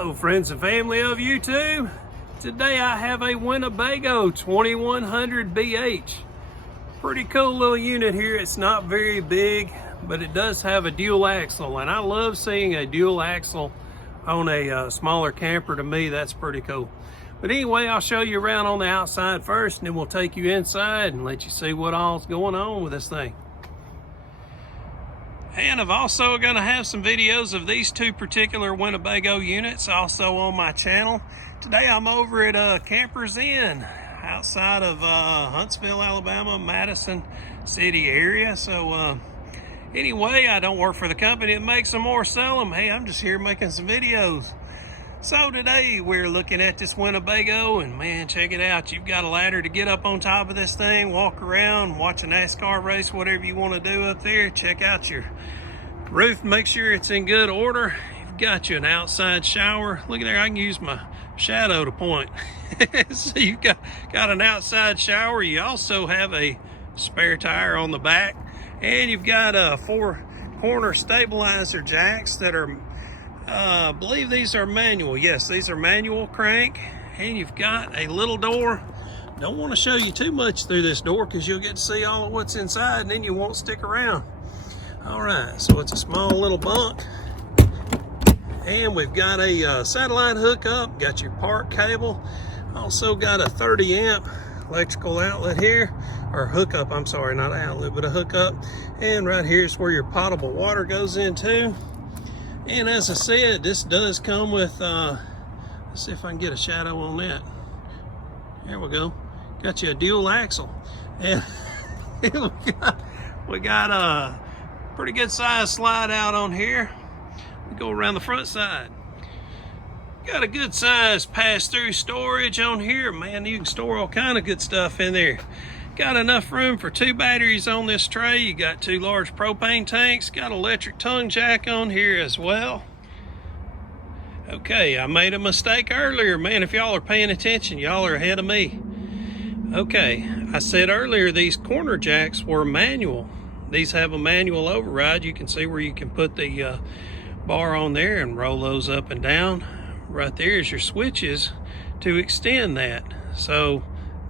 Hello friends and family of YouTube. Today I have a Winnebago 2100 BH. Pretty cool little unit here. It's not very big, but it does have a dual axle, and I love seeing a dual axle on a smaller camper. To me, that's pretty cool. But anyway, I'll show you around on the outside first, and then we'll take you inside and let you see what all's going on with this thing. And I'm also going to have some videos of these two particular Winnebago units also on my channel. Today I'm over at Campers Inn outside of Huntsville, Alabama, Madison City area. So anyway, I don't work for the company that makes them or sell them. Hey, I'm just here making some videos. So today we're looking at this Winnebago, and man, check it out. You've got a ladder to get up on top of this thing, walk around, watch a NASCAR race, whatever you want to do up there. Check out your roof, make sure it's in good order. You've got you an outside shower. Look at there, I can use my shadow to point. So you've got an outside shower. You also have a spare tire on the back, and you've got 4 corner stabilizer jacks that are I believe these are manual. Yes, these are manual crank. And you've got a little door. Don't want to show you too much through this door because you'll get to see all of what's inside and then you won't stick around. All right, so it's a small little bunk. And we've got a satellite hookup, got your park cable. Also got a 30 amp electrical outlet here, or hookup, I'm sorry, not an outlet, but a hookup. And right here is where your potable water goes into. And as I said, this does come with, let's see if I can get a shadow on that. There we go. Got you a dual axle. And we got a pretty good size slide out on here. We go around the front side. Got a good size pass-through storage on here. Man, you can store all kind of good stuff in there. Got enough room for 2 batteries on this tray. You got 2 large propane tanks. Got electric tongue jack on here as well. Okay, I made a mistake earlier. Man, if y'all are paying attention, y'all are ahead of me. Okay, I said earlier these corner jacks were manual. These have a manual override. You can see where you can put the bar on there and roll those up and down. Right there is your switches to extend that. So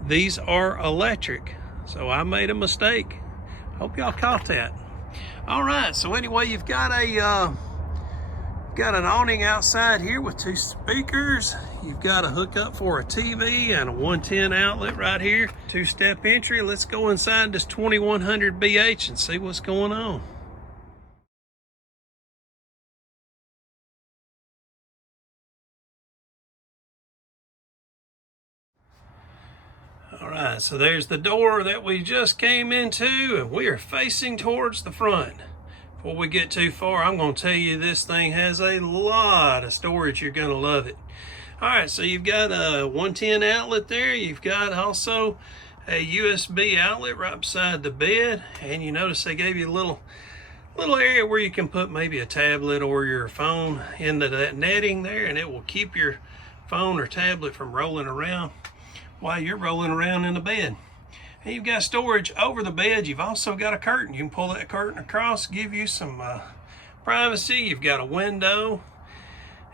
these are electric. So I made a mistake. Hope y'all caught that. All right, so anyway, you've got an awning outside here with 2 speakers. You've got a hookup for a TV and a 110 outlet right here. 2-step entry. Let's go inside this 2100 BH and see what's going on. All right, so there's the door that we just came into, and we are facing towards the front. Before we get too far, I'm going to tell you this thing has a lot of storage. You're going to love it. All right, so you've got a 110 outlet there. You've got also a USB outlet right beside the bed, and you notice they gave you a little area where you can put maybe a tablet or your phone into that netting there, and it will keep your phone or tablet from rolling around while you're rolling around in the bed. And you've got storage over the bed. You've also got a curtain. You can pull that curtain across, give you some privacy. You've got a window,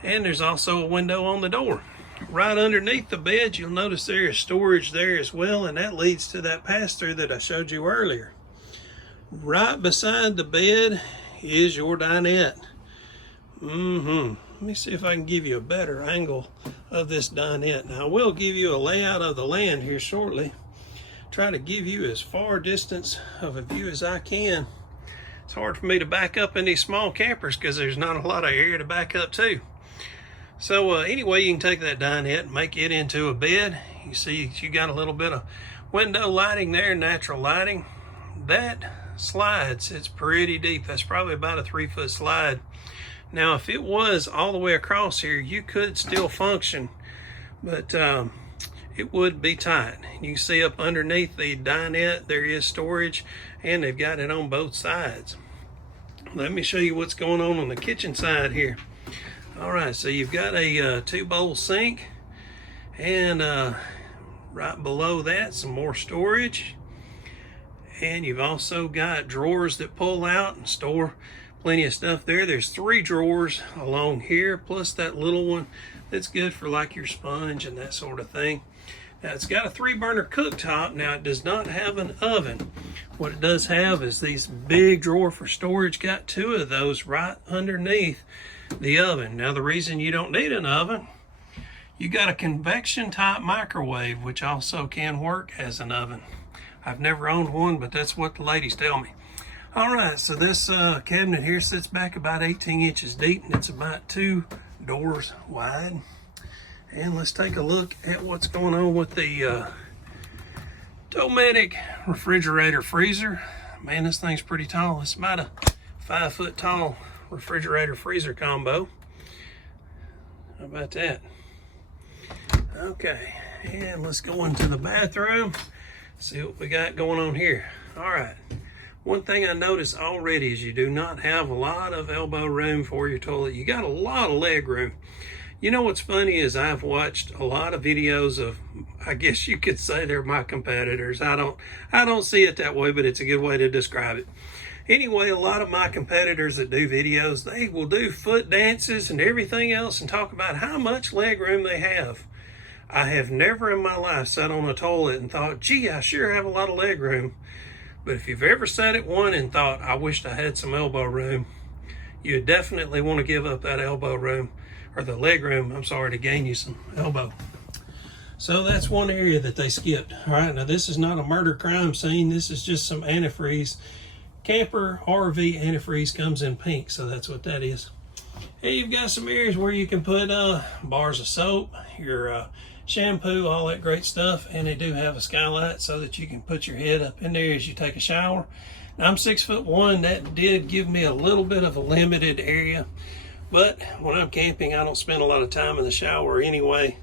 and there's also a window on the door. Right underneath the bed, you'll notice there is storage there as well, and that leads to that pass-through that I showed you earlier. Right beside the bed is your dinette. Let me see if I can give you a better angle of this dinette. Now, I will give you a layout of the land here shortly. Try to give you as far distance of a view as I can. It's hard for me to back up in these small campers because there's not a lot of area to back up to. So anyway, you can take that dinette and make it into a bed. You see you got a little bit of window lighting there, natural lighting. That slides, it's pretty deep. That's probably about a 3-foot slide. Now, if it was all the way across here, you could still function, but it would be tight. You can see up underneath the dinette, there is storage, and they've got it on both sides. Let me show you what's going on the kitchen side here. All right, so you've got a 2-bowl sink, and right below that, some more storage. And you've also got drawers that pull out and store plenty of stuff there. There's 3 drawers along here, plus that little one that's good for like your sponge and that sort of thing. Now it's got a 3-burner cooktop. Now it does not have an oven. What it does have is these big drawer for storage. Got 2 of those right underneath the oven. Now the reason you don't need an oven, you got a convection type microwave, which also can work as an oven. I've never owned one, but that's what the ladies tell me. All right, so this cabinet here sits back about 18 inches deep, and it's about 2 doors wide. And let's take a look at what's going on with the Dometic refrigerator freezer. Man, this thing's pretty tall. It's about a 5-foot tall refrigerator freezer combo. How about that? Okay, and let's go into the bathroom, see what we got going on here. All right. One thing I noticed already is you do not have a lot of elbow room for your toilet. You got a lot of leg room. You know what's funny is I've watched a lot of videos of, I guess you could say they're my competitors. I don't see it that way, but it's a good way to describe it. Anyway, a lot of my competitors that do videos, they will do foot dances and everything else and talk about how much leg room they have. I have never in my life sat on a toilet and thought, gee, I sure have a lot of leg room. But if you've ever sat at one and thought, I wished I had some elbow room, you definitely want to give up that elbow room, or the leg room, I'm sorry, to gain you some elbow. So that's one area that they skipped. All right, now this is not a murder crime scene. This is just some antifreeze. Camper RV antifreeze comes in pink, so that's what that is. And you've got some areas where you can put bars of soap, your shampoo, all that great stuff. And they do have a skylight so that you can put your head up in there as you take a shower. Now, I'm 6'1". That did give me a little bit of a limited area. But when I'm camping, I don't spend a lot of time in the shower anyway.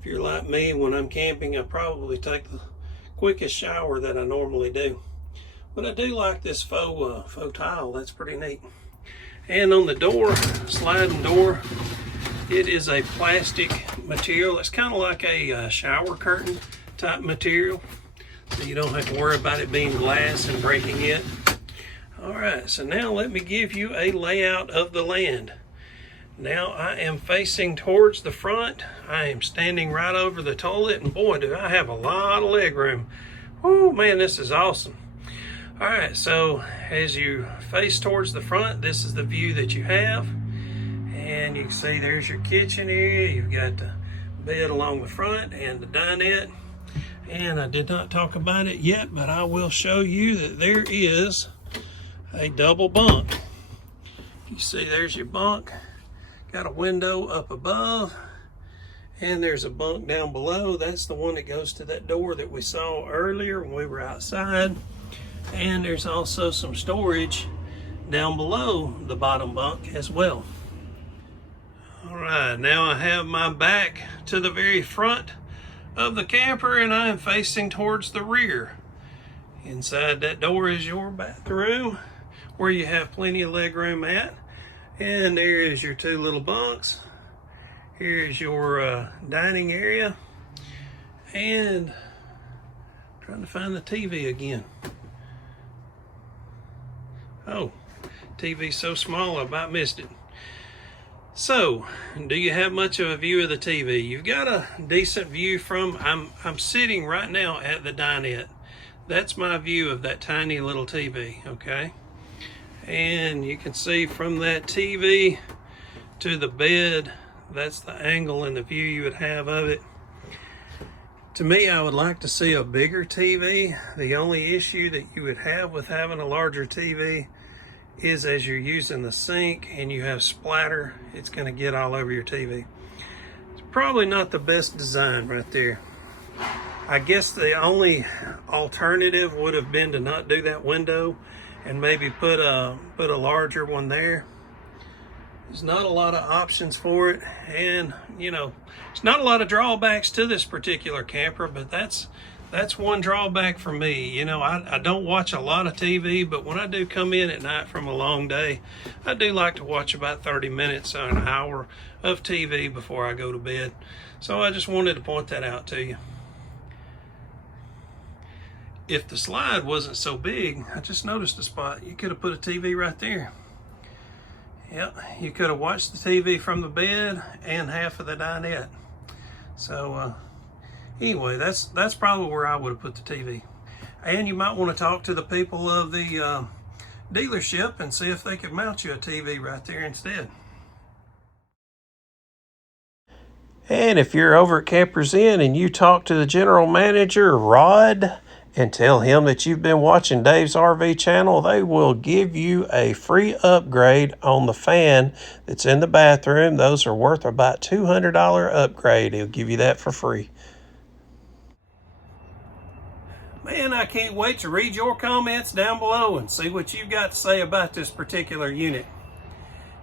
If you're like me, when I'm camping, I probably take the quickest shower that I normally do. But I do like this faux tile. That's pretty neat. And on the door, sliding door, it is a plastic material. It's kind of like a shower curtain type material, so you don't have to worry about it being glass and breaking it. All right, so now let me give you a layout of the land. Now I am facing towards the front. I am standing right over the toilet, and boy, do I have a lot of leg room. Oh man, this is awesome. All right, so as you face towards the front, this is the view that you have. And you can see there's your kitchen area. You've got the bed along the front and the dinette. And I did not talk about it yet, but I will show you that there is a double bunk. You see there's your bunk. Got a window up above. And there's a bunk down below. That's the one that goes to that door that we saw earlier when we were outside. And there's also some storage down below the bottom bunk as well. All right, now I have my back to the very front of the camper, and I am facing towards the rear. Inside that door is your bathroom, where you have plenty of leg room at. And there is your 2 little bunks. Here's your dining area. And I'm trying to find the TV again. Oh, TV's so small I about missed it. So, do you have much of a view of the TV? You've got a decent view from, I'm sitting right now at the dinette. That's my view of that tiny little TV, okay? And you can see from that TV to the bed, that's the angle and the view you would have of it. To me, I would like to see a bigger TV. The only issue that you would have with having a larger TV is as you're using the sink and you have splatter, it's going to get all over your TV. It's probably not the best design right there. I guess the only alternative would have been to not do that window and maybe put a larger one there. There's not a lot of options for it, and you know, it's not a lot of drawbacks to this particular camper, but that's one drawback for me. You know, I don't watch a lot of TV, but when I do come in at night from a long day, I do like to watch about 30 minutes or an hour of TV before I go to bed. So I just wanted to point that out to you. If the slide wasn't so big, I just noticed a spot. You could have put a TV right there. Yep, you could have watched the TV from the bed and half of the dinette. So anyway, that's probably where I would have put the TV. And you might want to talk to the people of the dealership and see if they could mount you a TV right there instead. And if you're over at Campers Inn and you talk to the general manager, Rod, and tell him that you've been watching Dave's RV channel, they will give you a free upgrade on the fan that's in the bathroom. Those are worth about $200 upgrade. He'll give you that for free. Man, I can't wait to read your comments down below and see what you've got to say about this particular unit.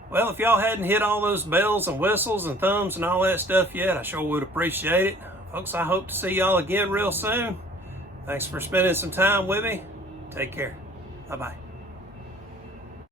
Well, if y'all hadn't hit all those bells and whistles and thumbs and all that stuff yet, I sure would appreciate it. Folks, I hope to see y'all again real soon. Thanks for spending some time with me. Take care. Bye-bye.